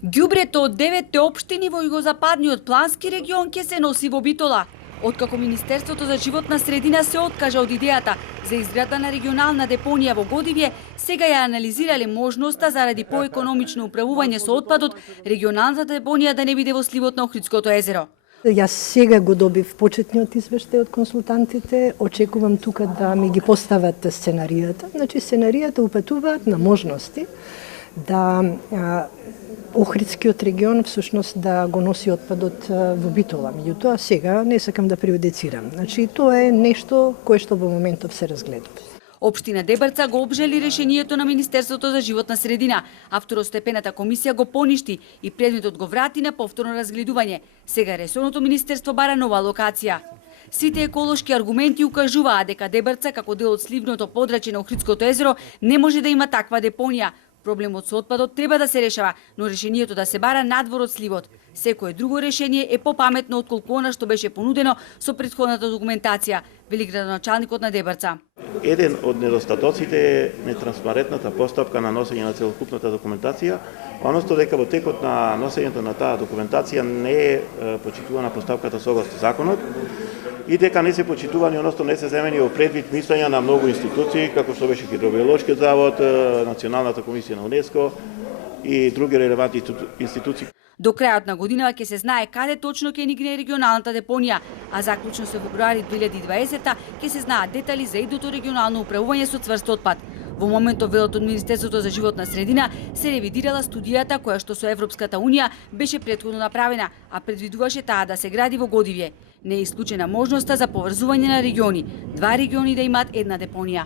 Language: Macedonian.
Ѓубрето од 9 општини во југозападниот плански регион ќе се носи во Битола. Откако Министерството за животна средина се откажа од идејата за изградба на регионална депонија во Годивје, сега ја анализирале можноста заради поекономично управување со отпадот, регионалната депонија да не биде во сливот на Охридското езеро. Јас сега го добив почетниот извештај од консултантите, очекувам тука да ми ги постават сценаријата. Значи, сценаријата упатуваат на можности да Охридскиот регион всушност да го носи отпадот во Битола. Меѓутоа, сега не сакам да преюдицирам. Значи, тоа е нешто кое што во моментов се разгледува. Општина Дебрца го обжали решението на Министерството за животна средина, а второстепената комисија го поништи и предметот го врати на повторно разгледување. Сега ресорното министерство бара нова локација. Сите еколошки аргументи укажуваат дека Дебрца, како дел од сливното подрачје на Охридското езеро, не може да има таква депонија. Проблемот со отпадот треба да се решава, но решението да се бара надвор од сливот. Секое друго решение е попаметно отколку она што беше понудено со претходната документација, вели градоначалникот на Дебрца. Еден од недостатоците е нетранспарентната постапка на носење на целокупната документација, односно дека во текот на носењето на таа документација не е почитувана постапката согласно законот и дека не се почитувани, односно не се земени во предвид мислења на многу институции, како што беше Хидробиолошкиот завод, Националната комисија на УНЕСКО и други релевантни институции. До крајот на годинава ќе се знае каде точно ќе нигне регионалната депонија, а заклучно со февруари 2020 ќе се знаат детали за идното регионално управување со цврст отпад. Во моментов велот од Министерството за животна средина се ревидирала студијата која што со Европската унија беше претходно направена, а предвидуваше таа да се гради во Годивје. Не е исклучена можноста за поврзување на региони, два региони да имаат една депонија.